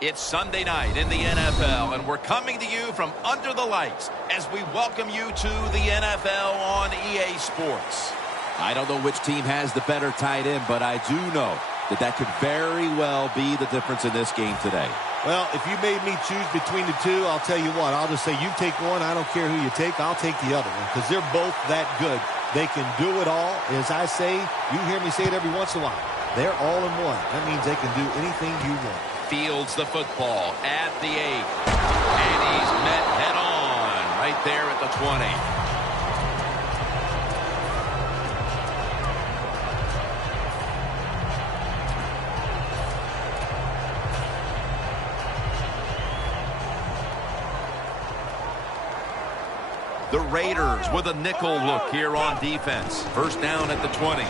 It's Sunday night in the NFL, and we're coming to you from under the lights as we welcome you to the NFL on EA Sports. I don't know which team has the better tight end, but I do know that could very well be the difference in this game today. Well, if you made me choose between the two, I'll tell you what. I'll just say you take one. I don't care who you take. I'll take the other one because they're both that good. They can do it all. As I say, you hear me say it every once in a while. They're all in one. That means they can do anything you want. Fields the football at the 8. And he's met head on right there at the 20. The Raiders with a nickel look here on defense. First down at the 20.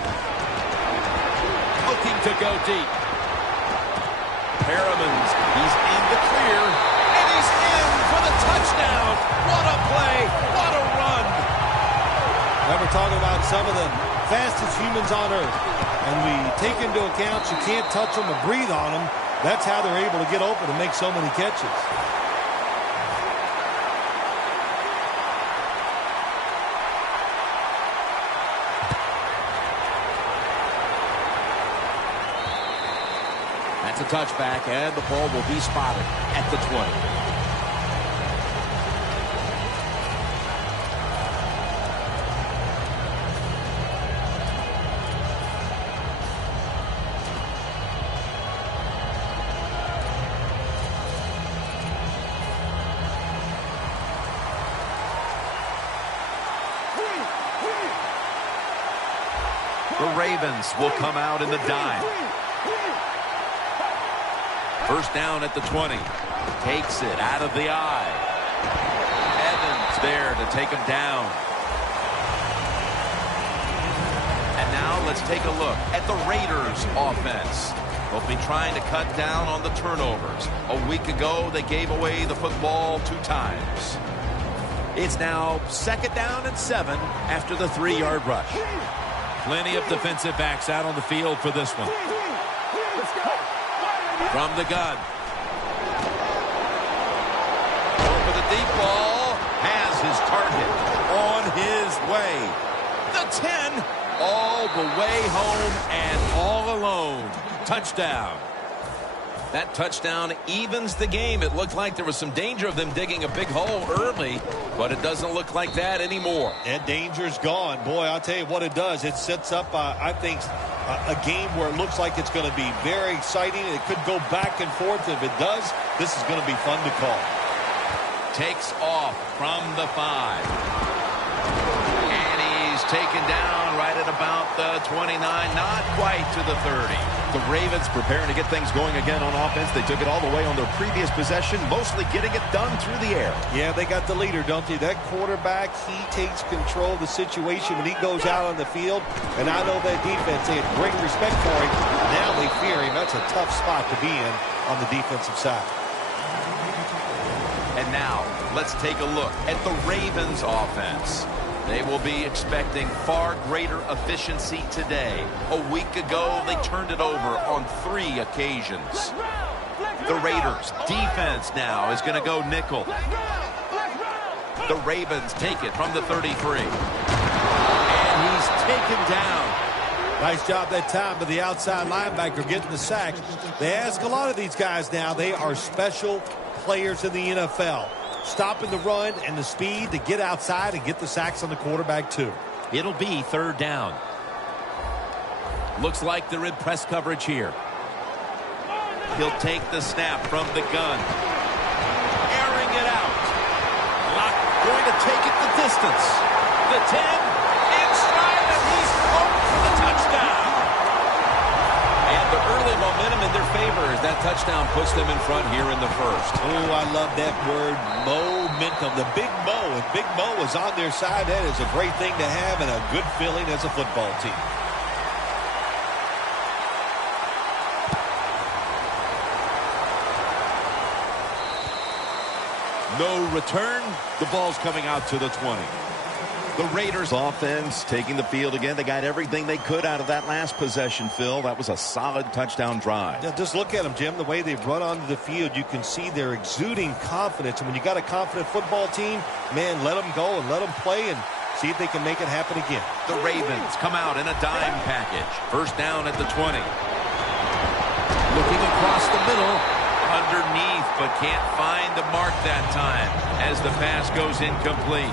Looking to go deep. Perriman's, he's in the clear, and he's in for the touchdown. What a play, what a run. We're talking about some of the fastest humans on earth. And we take into account you can't touch them or breathe on them. That's how they're able to get open and make so many catches. That's a touchback, and the ball will be spotted at the 20. The Ravens will come out in the dime. First down at the 20. Takes it out of the eye. Evans there to take him down. And now let's take a look at the Raiders offense. They'll be trying to cut down on the turnovers. A week ago, they gave away the football 2 times. It's now 2nd down and 7 after the 3-yard rush. Plenty of defensive backs out on the field for this one. From the gun. Over the deep ball. Has his target on his way. The 10. All the way home and all alone. Touchdown. That touchdown evens the game. It looked like there was some danger of them digging a big hole early, but it doesn't look like that anymore. That danger's gone. Boy, I'll tell you what it does. It sets up, I think, a game where it looks like it's going to be very exciting. It could go back and forth. If it does, this is going to be fun to call. Takes off from the 5. And he's taken down right at about the 29, not quite to the 30. The Ravens preparing to get things going again on offense. They took it all the way on their previous possession, mostly getting it done through the air. Yeah, they got the leader, don't they? That quarterback, he takes control of the situation when he goes out on the field. And I know that defense, they had great respect for him. Now they fear him. That's a tough spot to be in on the defensive side. And now, let's take a look at the Ravens offense. They will be expecting far greater efficiency today. A week ago, they turned it over on 3 occasions. The Raiders' defense now is going to go nickel. The Ravens take it from the 33. And he's taken down. Nice job that time by the outside linebacker getting the sack. They ask a lot of these guys now. They are special players in the NFL. Stopping the run and the speed to get outside and get the sacks on the quarterback, too. It'll be 3rd down. Looks like they're in press coverage here. He'll take the snap from the gun. Airing it out. Lock going to take it the distance. The 10. Inside, and he's home for the touchdown. And the early momentum in their favor as that touchdown puts them in front here in the first. Oh, I love that word, momentum. The Big Mo, and Big Mo is on their side. That is a great thing to have and a good feeling as a football team. No return. The ball's coming out to the 20. The Raiders offense taking the field again. They got everything they could out of that last possession, Phil. That was a solid touchdown drive. Yeah, just look at them, Jim. The way they've run onto the field, you can see they're exuding confidence. And when you got a confident football team, man, let them go and let them play and see if they can make it happen again. The Ravens come out in a dime package. First down at the 20. Looking across the middle. Underneath, but can't find the mark that time as the pass goes incomplete.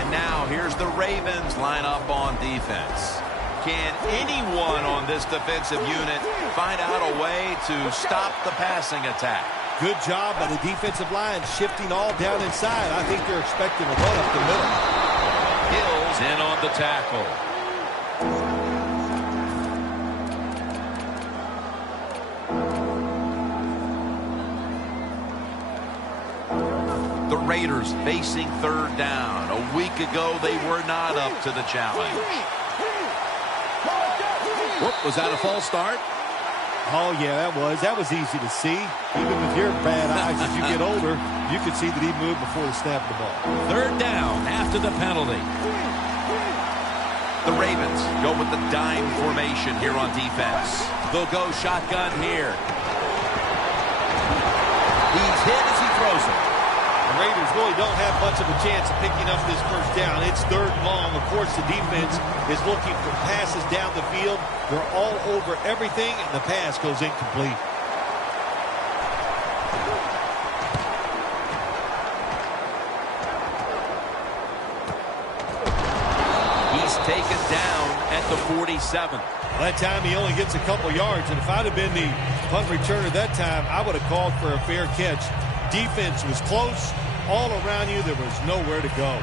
And now here's the Ravens line up on defense. Can anyone on this defensive unit find out a way to stop the passing attack? Good job by the defensive line shifting all down inside. I think they're expecting a run up the middle. Hill's in on the tackle. The Raiders facing third down. A week ago, they were not up to the challenge. Whoop, was that a false start? Oh, yeah, that was easy to see. Even with your bad eyes, as you get older, you could see that he moved before he snapped the ball. Third down after the penalty. The Ravens go with the dime formation here on defense. They'll go shotgun here. He's hit as he throws it. The Raiders really don't have much of a chance of picking up this first down. It's third and long. Of course, the defense is looking for passes down the field. They're all over everything, and the pass goes incomplete. He's taken down at the 47. That time he only gets a couple yards, and if I'd have been the punt returner that time, I would have called for a fair catch. Defense was close. All around you, there was nowhere to go.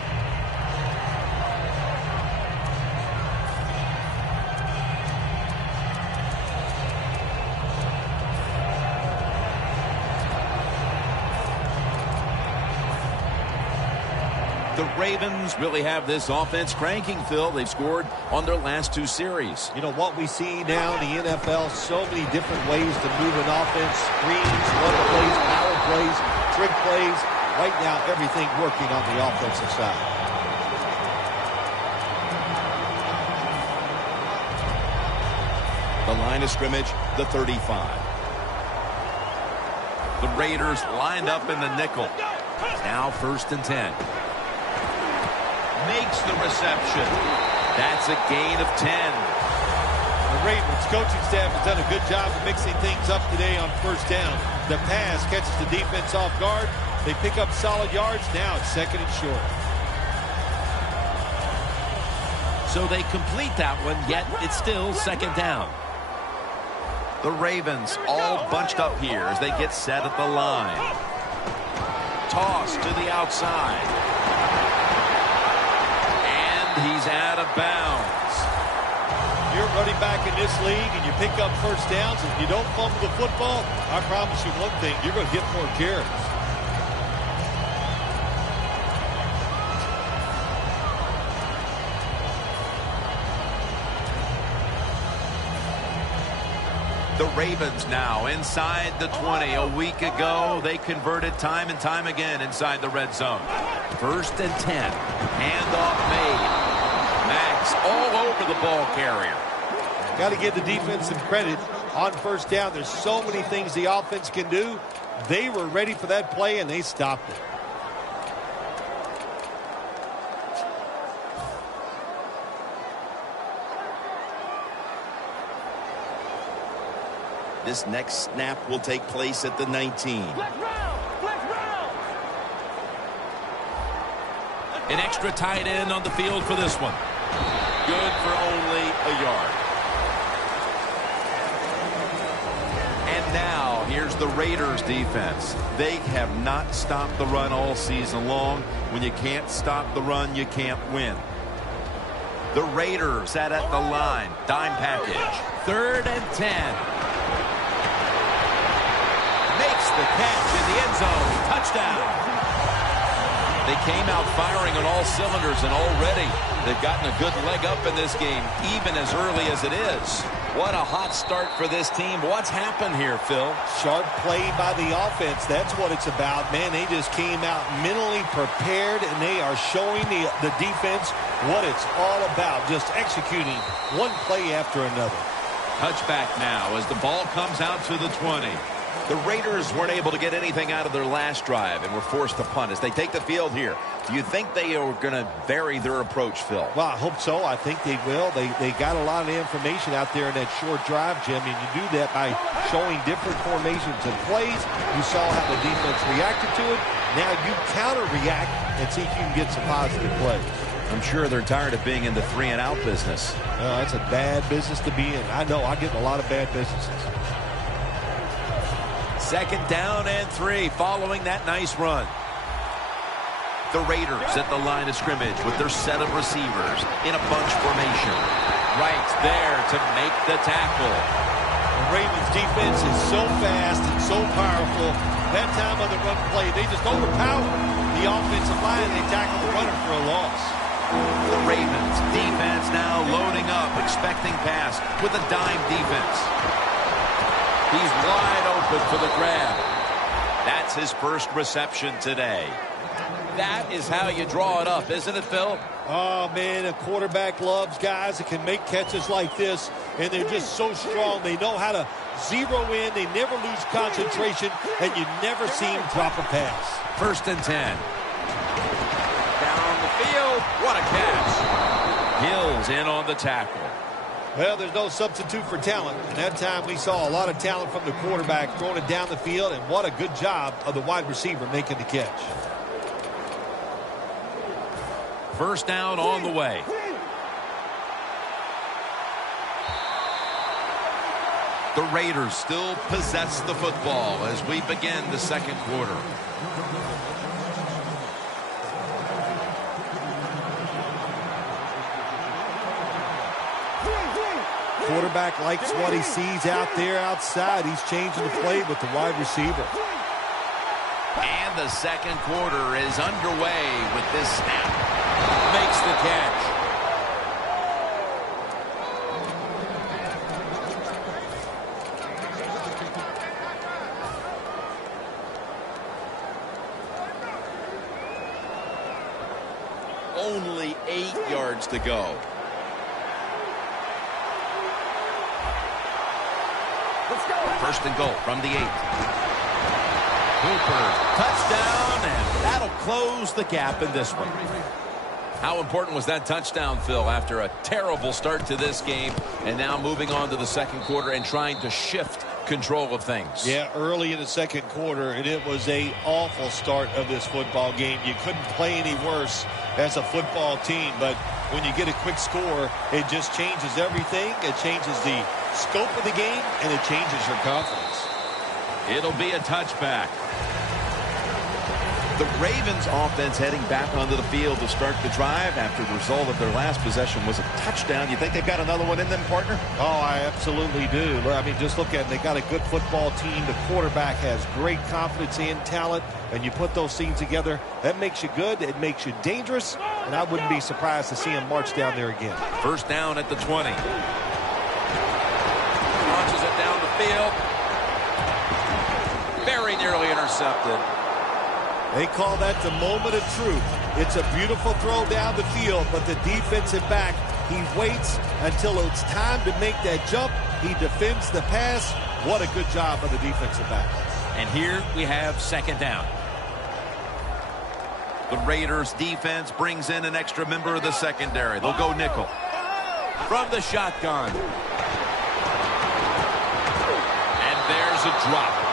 The Ravens really have this offense cranking, Phil. They've scored on their last two series. You know, what we see now in the NFL, so many different ways to move an offense. Screens, run plays, power plays, trick plays. Right now, everything working on the offensive side. The line of scrimmage, the 35. The Raiders lined up in the nickel. Now first and 10. Makes the reception. That's a gain of 10. The Ravens coaching staff has done a good job of mixing things up today on first down. The pass catches the defense off guard. They pick up solid yards. Now it's second and short. So they complete that one, yet it's still second down. The Ravens all bunched up here as they get set at the line. Toss to the outside. And he's out of bounds. You're running back in this league and you pick up first downs. If you don't fumble the football, I promise you one thing, you're going to get more carries. The Ravens now inside the 20. A week ago, they converted time and time again inside the red zone. First and 10. Handoff made. Max all over the ball carrier. Got to give the defense some credit on first down. There's so many things the offense can do. They were ready for that play, and they stopped it. This next snap will take place at the 19. An extra tight end on the field for this one. Good for only a yard. And now, here's the Raiders defense. They have not stopped the run all season long. When you can't stop the run, you can't win. The Raiders sat at the line. Dime package. Third and 10. Makes the catch in the end zone. Touchdown. They came out firing on all cylinders, and already they've gotten a good leg up in this game, even as early as it is. What a hot start for this team. What's happened here, Phil? Sharp play by the offense. That's what it's about. Man, they just came out mentally prepared, and they are showing the defense what it's all about, just executing one play after another. Touchback now as the ball comes out to the 20. The Raiders weren't able to get anything out of their last drive and were forced to punt as they take the field here. Do you think they are going to vary their approach, Phil? Well, I hope so. I think they will. They got a lot of information out there in that short drive, Jim, and you do that by showing different formations and plays. You saw how the defense reacted to it. Now you counter-react and see if you can get some positive plays. I'm sure they're tired of being in the 3-and-out business. That's a bad business to be in. I know. I get in a lot of bad businesses. 2nd down and 3 following that nice run. The Raiders at the line of scrimmage with their set of receivers in a bunch formation. Right there to make the tackle. The Ravens defense is so fast and so powerful. That time on the run play, they just overpower the offensive line. They tackle the runner for a loss. The Ravens defense now loading up, expecting pass with a dime defense. He's wide open for the grab. That's his first reception today. That is how you draw it up, isn't it, Phil? Oh, man, a quarterback loves guys that can make catches like this, and they're just so strong. They know how to zero in. They never lose concentration, and you never see him drop a pass. 1st and 10. Down the field. What a catch. Hill's in on the tackle. Well, there's no substitute for talent. And that time we saw a lot of talent from the quarterback throwing it down the field, and what a good job of the wide receiver making the catch. 1st down on the way. The Raiders still possess the football as we begin the 2nd quarter. Quarterback likes what he sees out there outside. He's changing the play with the wide receiver. And the 2nd quarter is underway with this snap. Makes the catch. Only 8 yards to go. Let's go. 1st and goal from the 8. Cooper, touchdown, and that'll close the gap in this one. How important was that touchdown, Phil, after a terrible start to this game, and now moving on to the 2nd quarter and trying to shift control of things? Yeah, early in the 2nd quarter, and it was an awful start of this football game. You couldn't play any worse as a football team, but when you get a quick score, it just changes everything. It changes the scope of the game, and it changes your confidence. It'll be a touchback. The Ravens offense heading back onto the field to start the drive after the result of their last possession was a touchdown. You think they've got another one in them, partner? Oh, I absolutely do. I mean, just look at it. They got a good football team. The quarterback has great confidence and talent, and you put those things together, that makes you good. It makes you dangerous, and I wouldn't be surprised to see him march down there again. 1st down at the 20. Launches it down the field. Very nearly intercepted. They call that the moment of truth. It's a beautiful throw down the field, but the defensive back, he waits until it's time to make that jump. He defends the pass. What a good job of the defensive back. And here we have 2nd down. The Raiders defense brings in an extra member of the secondary. They'll go nickel. From the shotgun. And there's a drop.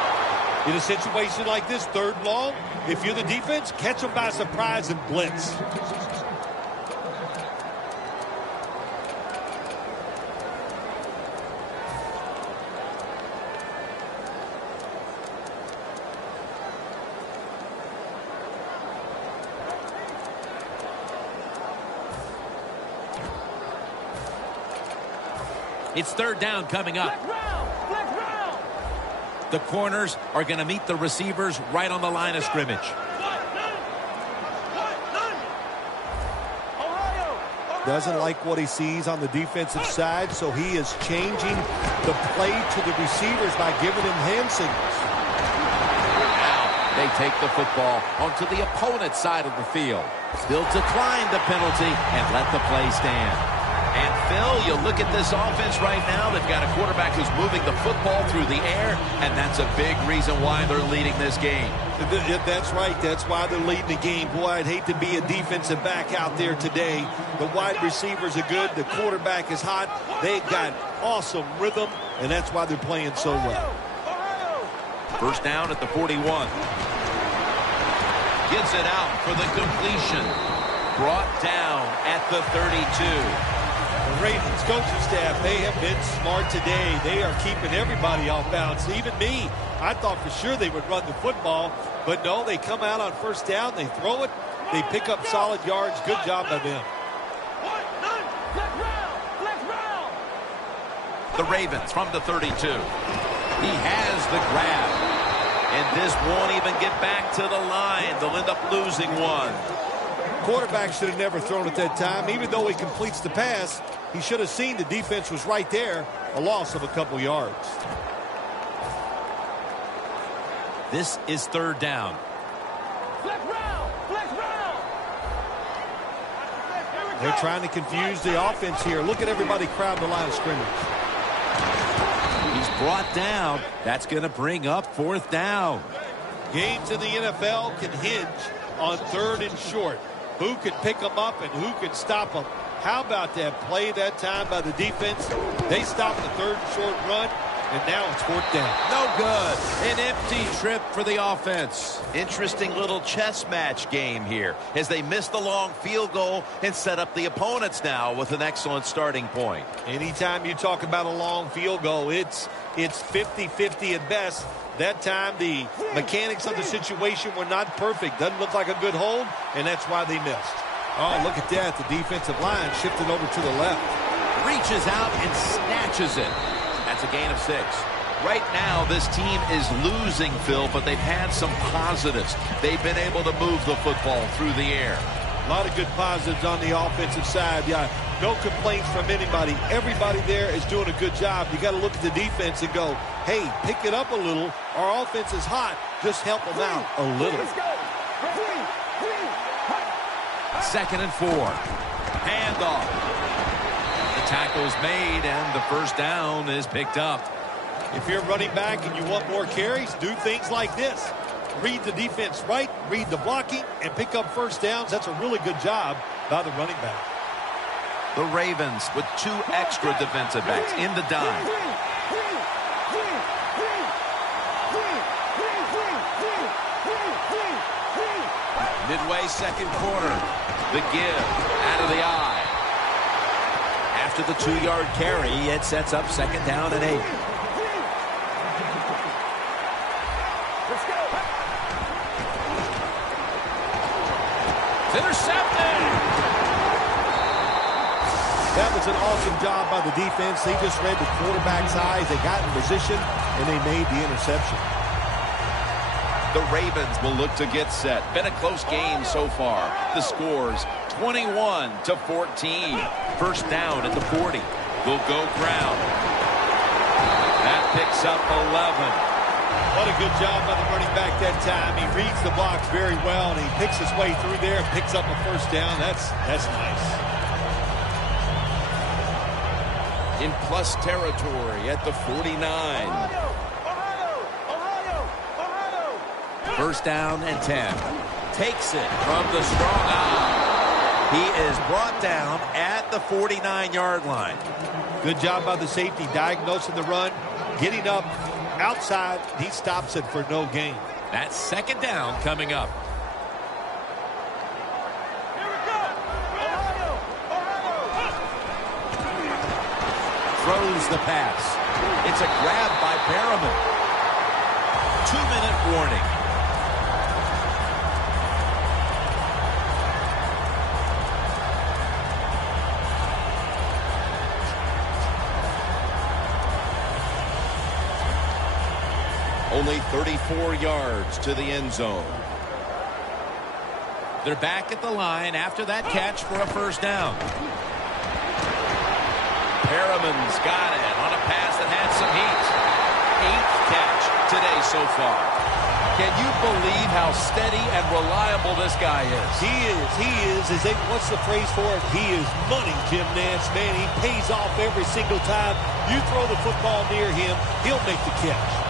In a situation like this, 3rd and long, if you're the defense, catch them by surprise and blitz. It's 3rd down coming up. The corners are going to meet the receivers right on the line of scrimmage. Doesn't like what he sees on the defensive side, so he is changing the play to the receivers by giving him hand signals. Now they take the football onto the opponent's side of the field. Still decline the penalty and let the play stand. And Phil, you look at this offense right now, they've got a quarterback who's moving the football through the air, and that's a big reason why they're leading this game. That's right. That's why they're leading the game. Boy, I'd hate to be a defensive back out there today. The wide receivers are good. The quarterback is hot. They've got awesome rhythm, and that's why they're playing so well. First down at the 41. Gets it out for the completion. Brought down at the 32. The Ravens coaching staff, they have been smart today. They are keeping everybody off bounds, even me. I thought for sure they would run the football, but no, they come out on first down, they throw it, they pick up solid yards. Good job by them. The Ravens from the 32. He has the grab. And this won't even get back to the line. They'll end up losing one. Quarterback should have never thrown at that time. Even though he completes the pass, he should have seen the defense was right there. A loss of a couple yards. This is third down. They're trying to confuse the offense here. Look at everybody crowd the line of scrimmage. He's brought down. That's going to bring up fourth down. Games in the NFL can hinge on third and short. Who can pick them up and who can stop them? How about that play that time by the defense? They stopped the third and short run, and now it's fourth down. No good. An empty trip for the offense. Interesting little chess match game here as they miss the long field goal and set up the opponents now with an excellent starting point. Anytime you talk about a long field goal, it's 50-50 at best. That time, the mechanics of the situation were not perfect. Doesn't look like a good hold, and that's why they missed. Oh, look at that. The defensive line shifted over to the left. Reaches out and snatches it. That's a gain of 6. Right now, this team is losing, Phil, but they've had some positives. They've been able to move the football through the air. A lot of good positives on the offensive side. Yeah, no complaints from anybody. Everybody there is doing a good job. You got to look at the defense and go, hey, pick it up a little. Our offense is hot. Just help them out a little. Second and 4. Handoff. The tackle's made, and the first down is picked up. If you're running back and you want more carries, do things like this. Read the defense right, read the blocking, and pick up first downs. That's a really good job by the running back. The Ravens with 2 extra defensive backs in the dime. Midway second quarter. The give out of the eye. After the 2-yard carry, it sets up second down and 8. Intercepted! That was an awesome job by the defense. They just read the quarterback's eyes. They got in position, and they made the interception. The Ravens will look to get set. Been a close game so far. The scores 21-14. First down at the 40. Will go ground. That picks up 11. What a good job by the running back that time. He reads the blocks very well, and he picks his way through there and picks up a first down. That's nice. In plus territory at the 49. First down and 10. Takes it from the strong arm. He is brought down at the 49-yard line. Good job by the safety diagnosing the run, getting up outside. He stops it for no gain. That's second down coming up. Throws the pass. It's a grab by Perriman. 2-minute warning. Only 34 yards to the end zone. They're back at the line after that catch for a first down. Perriman's got it on a pass that had some heat. 8th catch today so far. Can you believe how steady and reliable this guy is? He is. What's the phrase for it? He is money, Jim Nance. Man, he pays off every single time. You throw the football near him, he'll make the catch.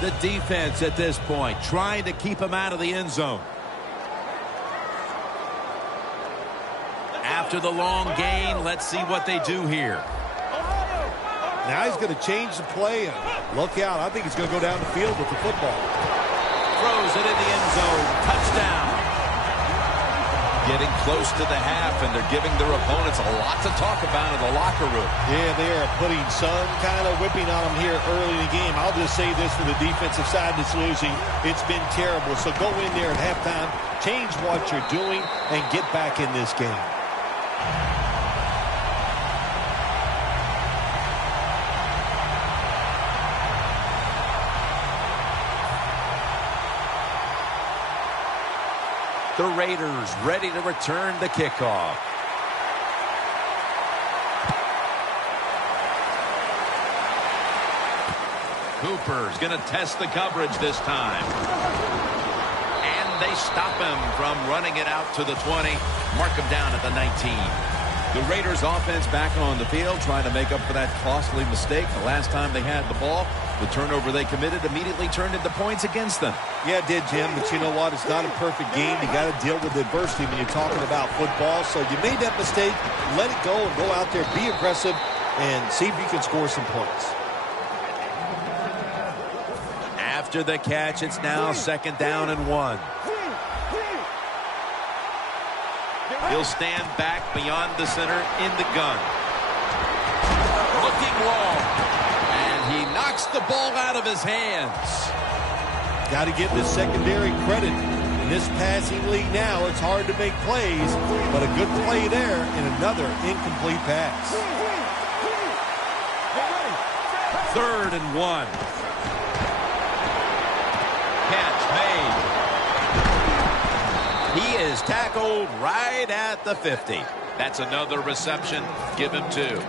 The defense at this point trying to keep him out of the end zone. After the long gain, let's see what they do here. Now he's going to change the play. Look out. I think he's going to go down the field with the football. Throws it in the end zone. Touchdown. Getting close to the half, and they're giving their opponents a lot to talk about in the locker room. Yeah, they are putting some kind of whipping on them here early in the game. I'll just say this for the defensive side that's losing. It's been terrible. So go in there at halftime, change what you're doing, and get back in this game. The Raiders ready to return the kickoff. Cooper's going to test the coverage this time. And they stop him from running it out to the 20. Mark him down at the 19. The Raiders offense back on the field trying to make up for that costly mistake. The last time they had the ball, the turnover they committed immediately turned into points against them. Yeah, it did, Jim, but you know what? It's not a perfect game. You got to deal with adversity when you're talking about football. So you made that mistake, let it go, and go out there, be aggressive, and see if you can score some points. After the catch, it's now 2nd down and 1. He'll stand back beyond the center in the gun. Looking long. And he knocks the ball out of his hands. Got to give this secondary credit. In this passing league now, it's hard to make plays, but a good play there and another incomplete pass. 3rd and 1. Catch made. He is tackled right at the 50. That's another reception. Give him 2.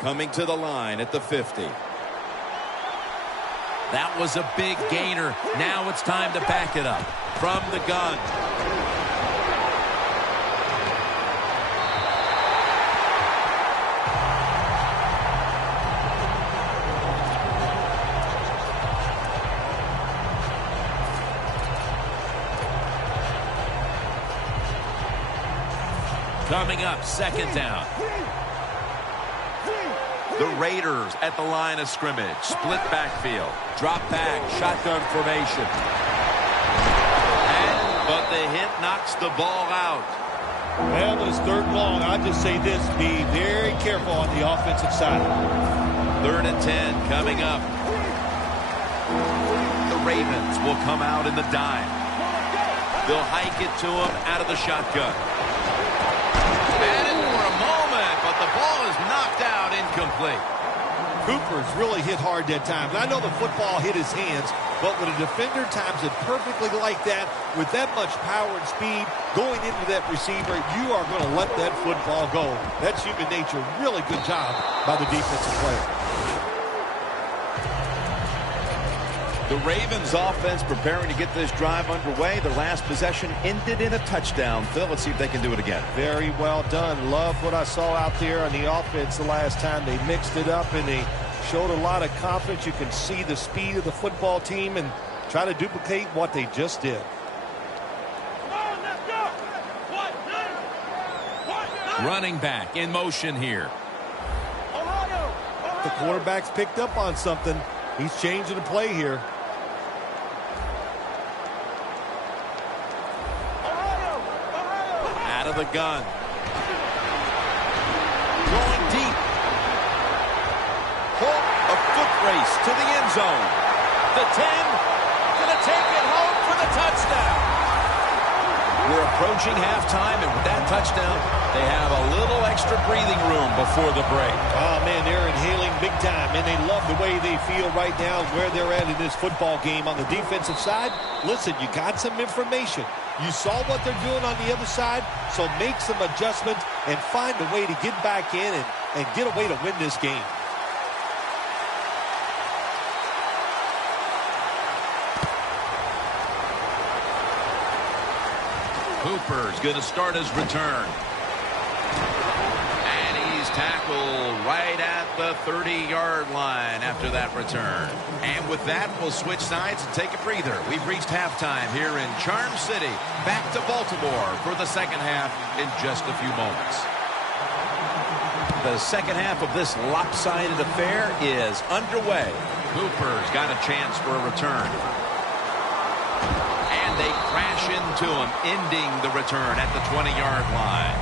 Coming to the line at the 50. That was a big gainer. Now it's time to back it up from the gun. Coming up, 2nd down. The Raiders at the line of scrimmage. Split backfield. Drop back. Shotgun formation. But the hit knocks the ball out. Well, when it's 3rd and long, I'd just say this. Be very careful on the offensive side. 3rd and 10 coming up. The Ravens will come out in the dime. They'll hike it to him out of the shotgun. But the ball is knocked out, incomplete. Cooper's really hit hard that time. I know the football hit his hands, but when a defender times it perfectly like that, with that much power and speed going into that receiver, you are going to let that football go. That's human nature. Really good job by the defensive player. The Ravens offense preparing to get this drive underway. Their last possession ended in a touchdown. Phil, let's see if they can do it again. Very well done. Love what I saw out there on the offense the last time. They mixed it up and they showed a lot of confidence. You can see the speed of the football team and try to duplicate what they just did. Running back in motion here. The quarterback's picked up on something. He's changing the play here. Out of the gun. Going deep. A foot race to the end zone. The 10 to the take it home for the touchdown. We're approaching halftime, and with that touchdown, they have a little extra breathing room before the break. Oh, man, they're inhaling big time, and they love the way they feel right now where they're at in this football game. On the defensive side, listen, you got some information. You saw what they're doing on the other side, so make some adjustments and find a way to get back in and get a way to win this game. Hooper's going to start his return. And he's tackled right at the 30-yard line after that return. And with that, we'll switch sides and take a breather. We've reached halftime here in Charm City. Back to Baltimore for the second half in just a few moments. The second half of this lopsided affair is underway. Hooper's got a chance for a return. They crash into him, ending the return at the 20-yard line.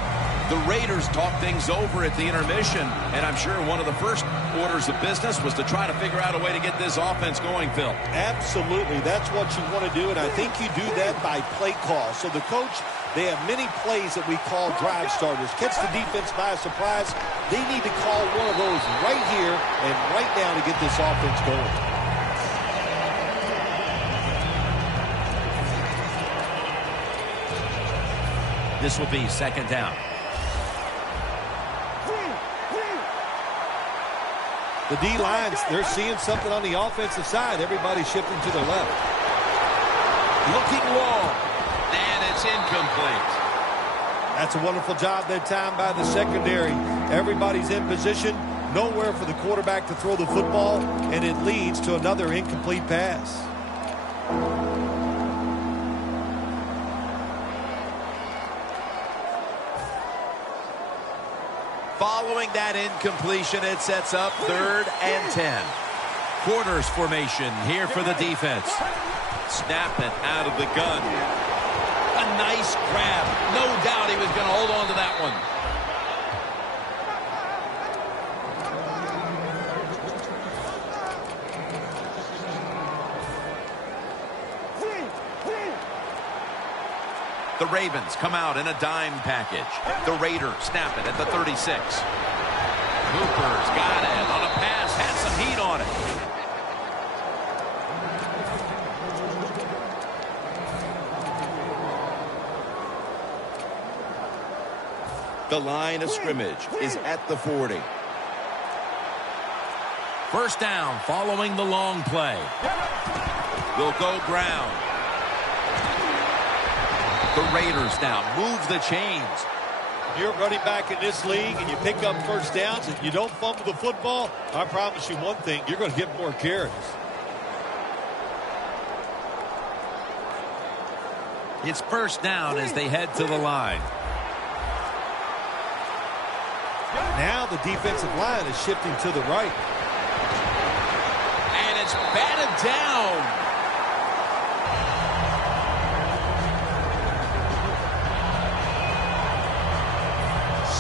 The Raiders talk things over at the intermission, and I'm sure one of the first orders of business was to try to figure out a way to get this offense going, Phil. Absolutely. That's what you want to do, and I think you do that by play call. So the coach, they have many plays that we call drive starters. Catch the defense by surprise. They need to call one of those right here and right now to get this offense going. This will be second down. The D-lines, they're seeing something on the offensive side. Everybody's shifting to their left. Looking long. And it's incomplete. That's a wonderful job that time by the secondary. Everybody's in position. Nowhere for the quarterback to throw the football, and it leads to another incomplete pass. Following that incompletion, it sets up 3rd and 10. Quarters formation here for the defense. Snap it out of the gun. A nice grab. No doubt he was going to hold on to that one. The Ravens come out in a dime package. The Raiders snap it at the 36. Hooper's got it on a pass, had some heat on it. The line of scrimmage is at the 40. First down following the long play. Will go ground. The Raiders now move the chains. You're running back in this league and you pick up first downs and you don't fumble the football, I promise you one thing, you're going to get more carries. It's first down as they head to the line. Now the defensive line is shifting to the right. And it's batted down.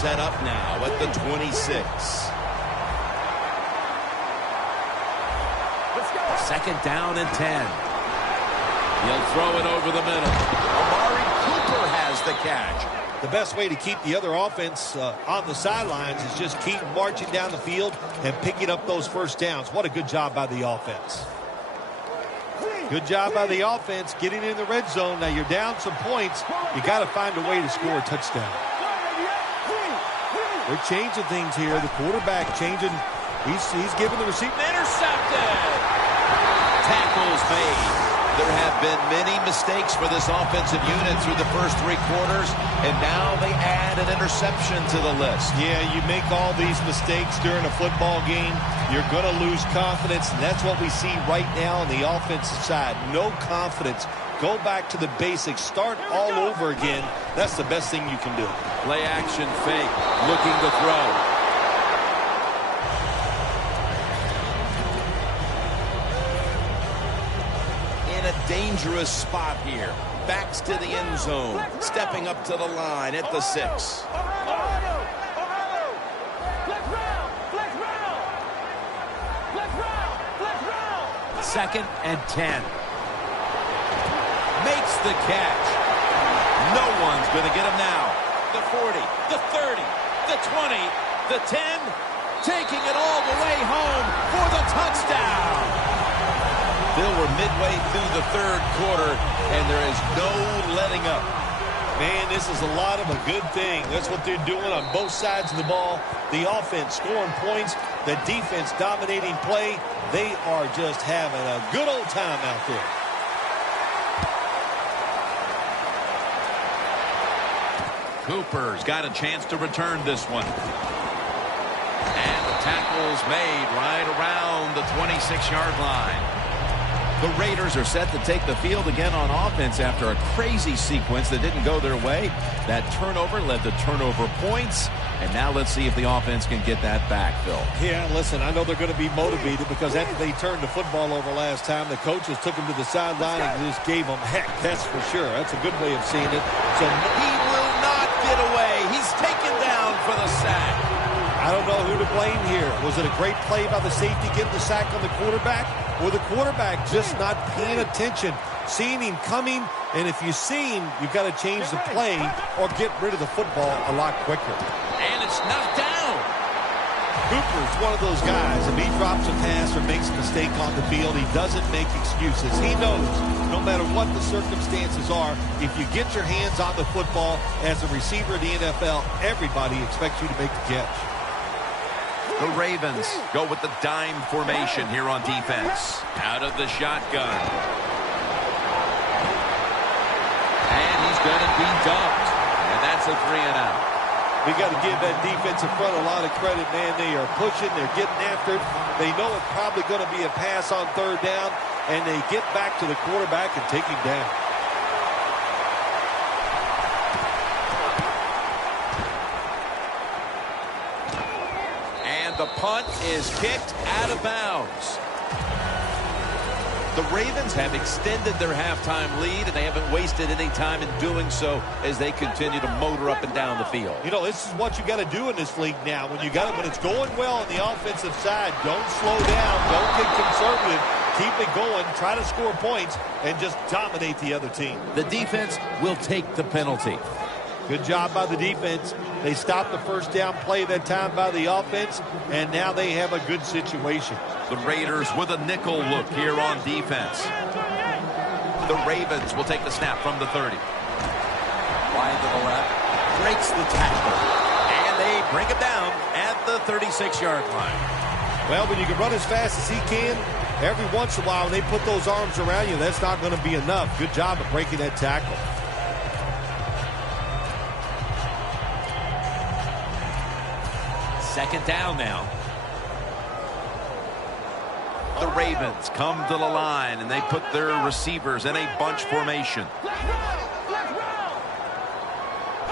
Set up now at the 26. Second down and 10. He'll throw it over the middle. Amari Cooper has the catch. The best way to keep the other offense on the sidelines is just keep marching down the field and picking up those first downs. What a good job by the offense. Good job by the offense getting in the red zone. Now you're down some points. You got to find a way to score a touchdown. They're changing things here. The quarterback changing. He's giving the receiver. Intercepted. Tackles made. There have been many mistakes for this offensive unit through the first 3 quarters, and now they add an interception to the list. Yeah, you make all these mistakes during a football game, you're going to lose confidence, and that's what we see right now on the offensive side. No confidence. Go back to the basics. Start all over again. That's the best thing you can do. Play action fake. Looking to throw. In a dangerous spot here. Backs to the end zone. Stepping up to the line at the 6. Second and 10. Makes the catch. No one's going to get him now. The 40, the 30, the 20, the 10, taking it all the way home for the touchdown. Bill, we're midway through the third quarter, and there is no letting up. Man, this is a lot of a good thing. That's what they're doing on both sides of the ball. The offense scoring points, the defense dominating play. They are just having a good old time out there. Cooper's got a chance to return this one. And the tackle's made right around the 26-yard line. The Raiders are set to take the field again on offense after a crazy sequence that didn't go their way. That turnover led to turnover points. And now let's see if the offense can get that back, Phil. Yeah, listen, I know they're going to be motivated because after they turned the football over last time, the coaches took them to the sideline and just gave them heck. That's for sure. That's a good way of seeing it. So he will not get away. He's taken down for the sack. I don't know who to blame here. Was it a great play by the safety getting the sack on the quarterback? Or the quarterback just not paying attention, seeing him coming, and if you see him, you've got to change the play or get rid of the football a lot quicker. And it's knocked down. Cooper's one of those guys. If he drops a pass or makes a mistake on the field, he doesn't make excuses. He knows no matter what the circumstances are, if you get your hands on the football as a receiver in the NFL, everybody expects you to make the catch. The Ravens go with the dime formation here on defense. Out of the shotgun. And he's going to be dumped. And that's a 3-and-out. We got to give that defensive front a lot of credit, man. They are pushing. They're getting after it. They know it's probably going to be a pass on third down, and they get back to the quarterback and take him down. The punt is kicked out of bounds. The Ravens have extended their halftime lead, and they haven't wasted any time in doing so as they continue to motor up and down the field. You know, this is what you got to do in this league now. When it's going well on the offensive side, don't slow down. Don't get conservative. Keep it going. Try to score points and just dominate the other team. The defense will take the penalty. Good job by the defense. They stopped the first down play that time by the offense, and now they have a good situation. The Raiders with a nickel look here on defense. The Ravens will take the snap from the 30. Wide to the left. Breaks the tackle. And they bring him down at the 36-yard line. Well, when you can run as fast as he can, every once in a while when they put those arms around you, that's not going to be enough. Good job of breaking that tackle. Second down now. The Ravens come to the line, and they put their receivers in a bunch formation.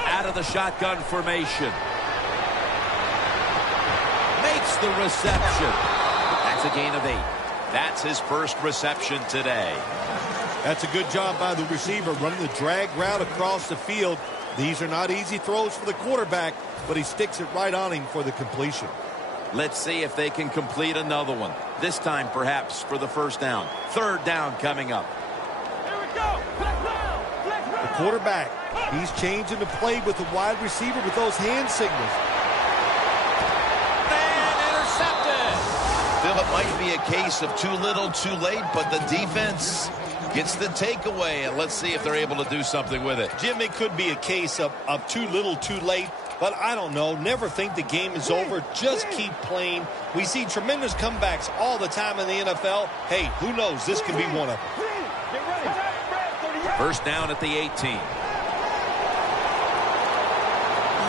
Out of the shotgun formation. Makes the reception. That's a gain of 8. That's his first reception today. That's a good job by the receiver, running the drag route across the field. These are not easy throws for the quarterback, but he sticks it right on him for the completion. Let's see if they can complete another one. This time, perhaps, for the first down. Third down coming up. Here we go. The quarterback, he's changing the play with the wide receiver with those hand signals. And intercepted. Phil, it might be a case of too little, too late, but the defense gets the takeaway, and let's see if they're able to do something with it. Jim, it could be a case of too little, too late, but I don't know. Never think the game is over. Just keep playing. We see tremendous comebacks all the time in the NFL. Hey, who knows? This could be one of them. First down at the 18.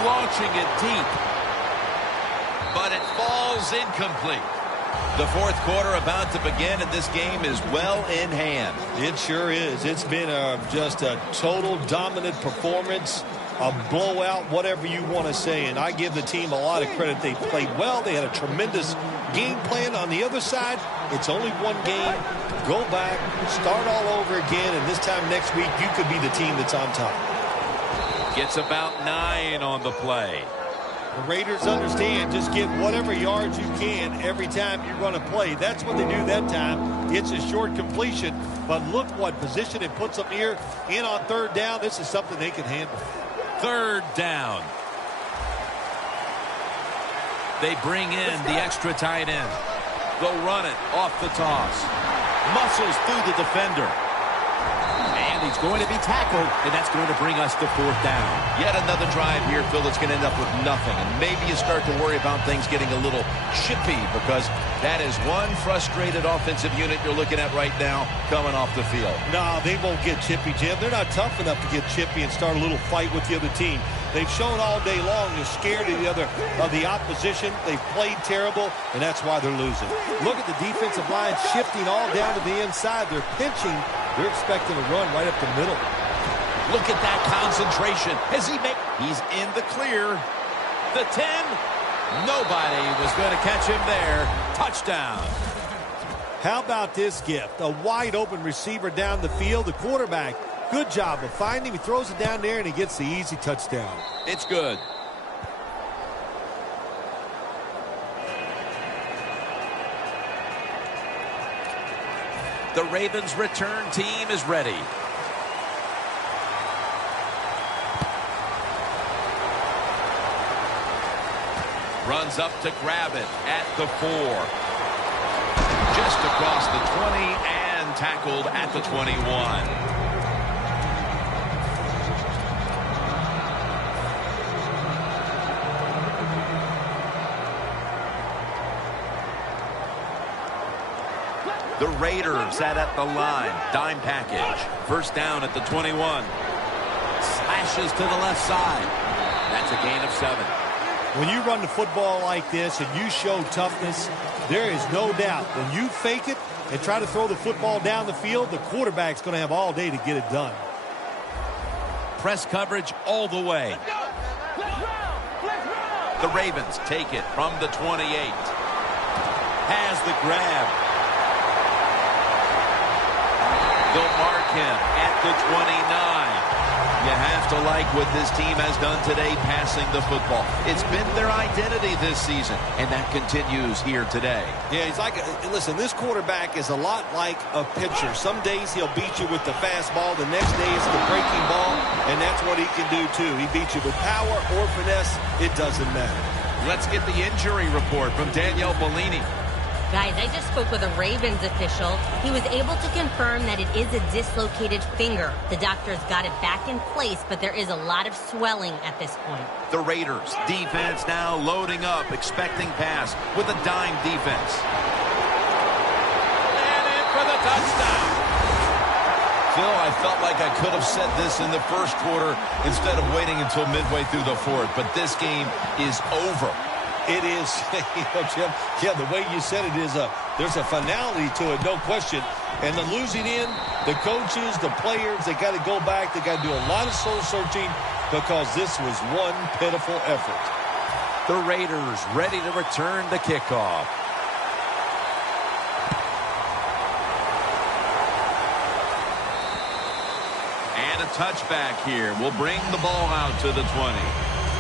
Launching it deep. But it falls incomplete. The fourth quarter about to begin, and this game is well in hand. It sure is. It's been just a total dominant performance, a blowout, whatever you want to say. And I give the team a lot of credit. They played well. They had a tremendous game plan. On the other side, it's only one game. Go back, start all over again, and this time next week, you could be the team that's on top. Gets about 9 on the play. The Raiders understand just get whatever yards you can every time you run a play. That's what they do that time. It's a short completion, but look what position it puts them here in on third down. This is something they can handle. Third down. They bring in the extra tight end. They'll run it off the toss. Muscles through the defender. And he's going to be tackled, and that's going to bring us to fourth down. Yet another drive here, Phil, that's going to end up with nothing. And maybe you start to worry about things getting a little chippy because that is one frustrated offensive unit you're looking at right now coming off the field. No, they won't get chippy, Jim. They're not tough enough to get chippy and start a little fight with the other team. They've shown all day long they're scared of the opposition. They've played terrible, and that's why they're losing. Look at the defensive line shifting all down to the inside. They're pinching. They're expecting a run right up the middle. Look at that concentration. He's in the clear. The 10. Nobody was going to catch him there. Touchdown. How about this gift? A wide open receiver down the field. The quarterback, good job of finding him. He throws it down there, and he gets the easy touchdown. It's good. The Ravens' return team is ready. Runs up to grab it at the 4. Just across the 20 and tackled at the 21. The Raiders at the line. Dime package. First down at the 21. Slashes to the left side. That's a gain of 7. When you run the football like this and you show toughness, there is no doubt when you fake it and try to throw the football down the field, the quarterback's going to have all day to get it done. Press coverage all the way. The Ravens take it from the 28. Has the grab. They'll mark him at the 29. You have to like what this team has done today passing the football. It's been their identity this season, and that continues here today. Yeah, he's like, listen, this quarterback is a lot like a pitcher. Some days he'll beat you with the fastball. The next day it's the breaking ball, and that's what he can do, too. He beats you with power or finesse. It doesn't matter. Let's get the injury report from Danielle Bellini. Guys, I just spoke with a Ravens official. He was able to confirm that it is a dislocated finger. The doctors got it back in place, but there is a lot of swelling at this point. The Raiders defense now loading up, expecting pass with a dime defense. And in for the touchdown. Phil, I felt like I could have said this in the first quarter instead of waiting until midway through the fourth, but this game is over. It is, Jim, yeah, the way you said it is there's a finality to it, no question. And the losing in, the coaches, the players, they got to go back. They got to do a lot of soul searching because this was one pitiful effort. The Raiders ready to return the kickoff. And a touchback here will bring the ball out to the 20.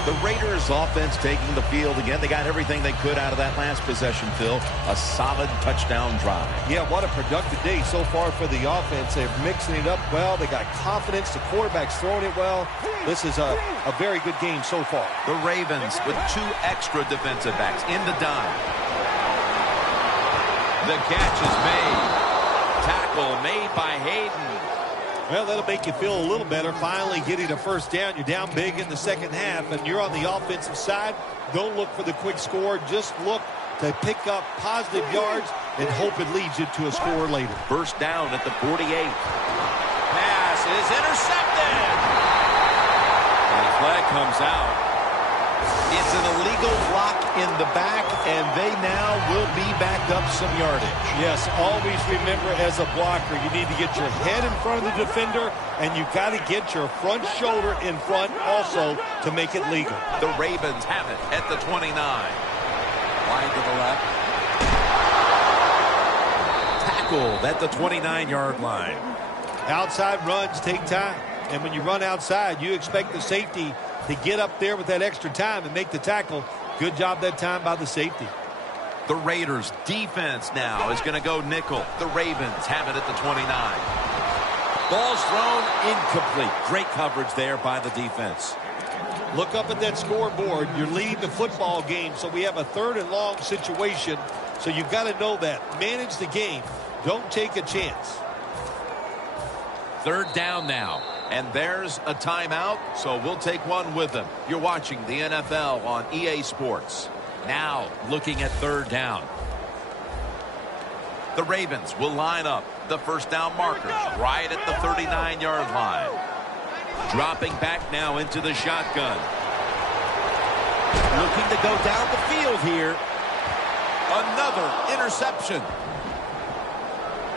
The Raiders offense taking the field again. They got everything they could out of that last possession, Phil. A solid touchdown drive. Yeah, what a productive day so far for the offense. They're mixing it up well. They got confidence. The quarterback's throwing it well. This is a very good game so far. The Ravens with 2 extra defensive backs in the dime. The catch is made. Tackle made by Hayden. Well, that'll make you feel a little better. Finally getting a first down. You're down big in the second half, and you're on the offensive side. Don't look for the quick score. Just look to pick up positive yards and hope it leads you to a score later. First down at the 48. Pass is intercepted. And the flag comes out. It's an illegal block in the back, and they now will be backed up some yardage. Yes, always remember as a blocker, you need to get your head in front of the defender, and you got to get your front shoulder in front also to make it legal. The Ravens have it at the 29. Wide to the left. Tackled at the 29-yard line. Outside runs take time, and when you run outside, you expect the safety to get up there with that extra time and make the tackle. Good job that time by the safety. The Raiders defense now is going to go nickel. The Ravens have it at the 29. Ball's thrown incomplete. Great coverage there by the defense. Look up at that scoreboard. You're leading the football game, so we have a 3rd and long situation. So you've got to know that. Manage the game. Don't take a chance. 3rd down now. And there's a timeout, so we'll take one with them. You're watching the NFL on EA Sports. Now looking at 3rd down. The Ravens will line up the first down markers right at the 39-yard line. Dropping back now into the shotgun. Looking to go down the field here. Another interception.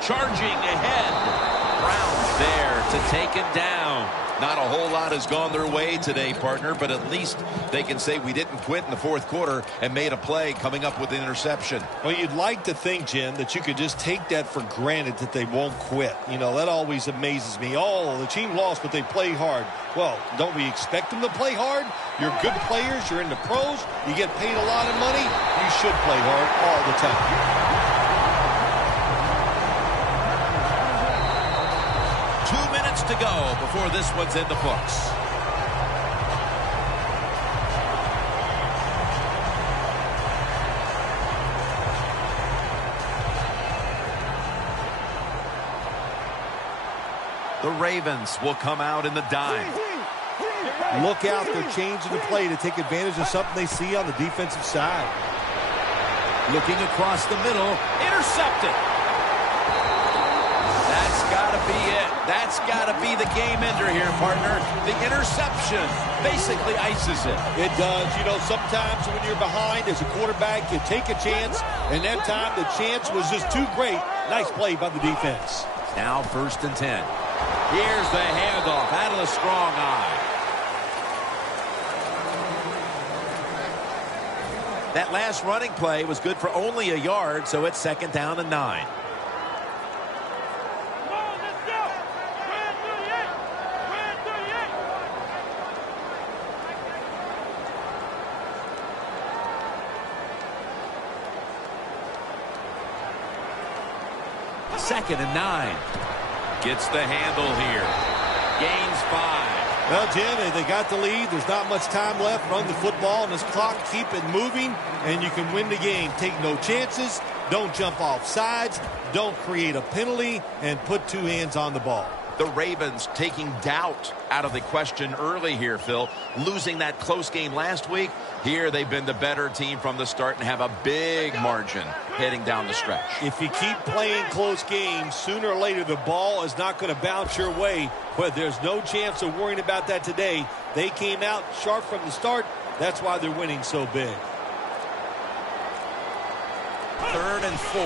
Charging ahead. Browns there to take it down. Not a whole lot has gone their way today, partner, but at least they can say we didn't quit in the 4th quarter and made a play coming up with an interception. Well, you'd like to think, Jim, that you could just take that for granted that they won't quit. You know, that always amazes me. Oh, the team lost, but they play hard. Well, don't we expect them to play hard? You're good players. You're in the pros. You get paid a lot of money. You should play hard all the time. 2 minutes to go before this one's in the books. The Ravens will come out in the dime. Look out. They're changing the play to take advantage of something they see on the defensive side. Looking across the middle. Intercepted. That's got to be it. That's got to be the game ender here, partner. The interception basically ices it. It does. You know, sometimes when you're behind as a quarterback, you take a chance, and that time the chance was just too great. Nice play by the defense. Now 1st and 10. Here's the handoff. Out of the strong eye. That last running play was good for only a yard, so it's 2nd down and 9. Second and 9. Gets the handle here. Gains 5. Well, Jim, they got the lead. There's not much time left. Run the football and this clock. Keep it moving, and you can win the game. Take no chances. Don't jump off sides. Don't create a penalty, and put 2 hands on the ball. The Ravens taking doubt out of the question early here, Phil. Losing that close game last week. Here they've been the better team from the start and have a big margin heading down the stretch. If you keep playing close games, sooner or later the ball is not going to bounce your way. But there's no chance of worrying about that today. They came out sharp from the start. That's why they're winning so big. 3rd and 4.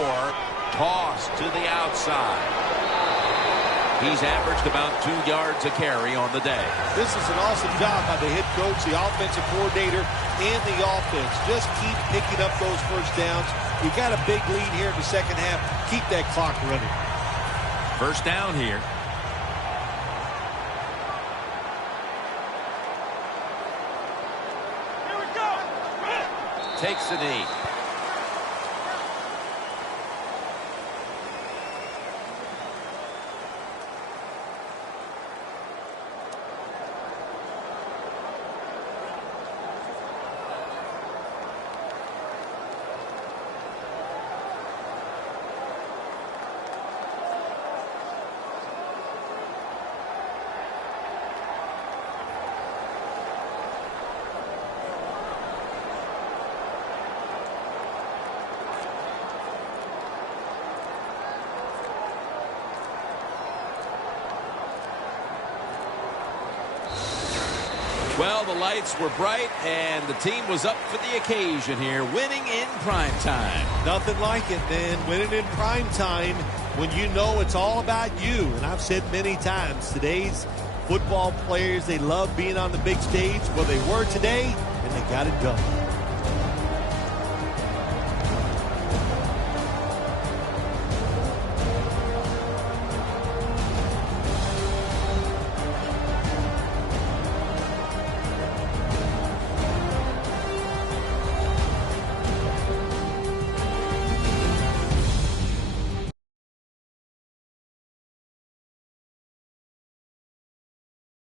Toss to the outside. He's averaged about 2 yards a carry on the day. This is an awesome job by the head coach, the offensive coordinator, and the offense. Just keep picking up those first downs. You got a big lead here in the second half. Keep that clock running. 1st down here. Here we go. Takes the knee. Well, the lights were bright, and the team was up for the occasion here, winning in prime time. Nothing like it, man. Winning in prime time when you know it's all about you. And I've said many times, today's football players, they love being on the big stage. Well, they were today, and they got it done.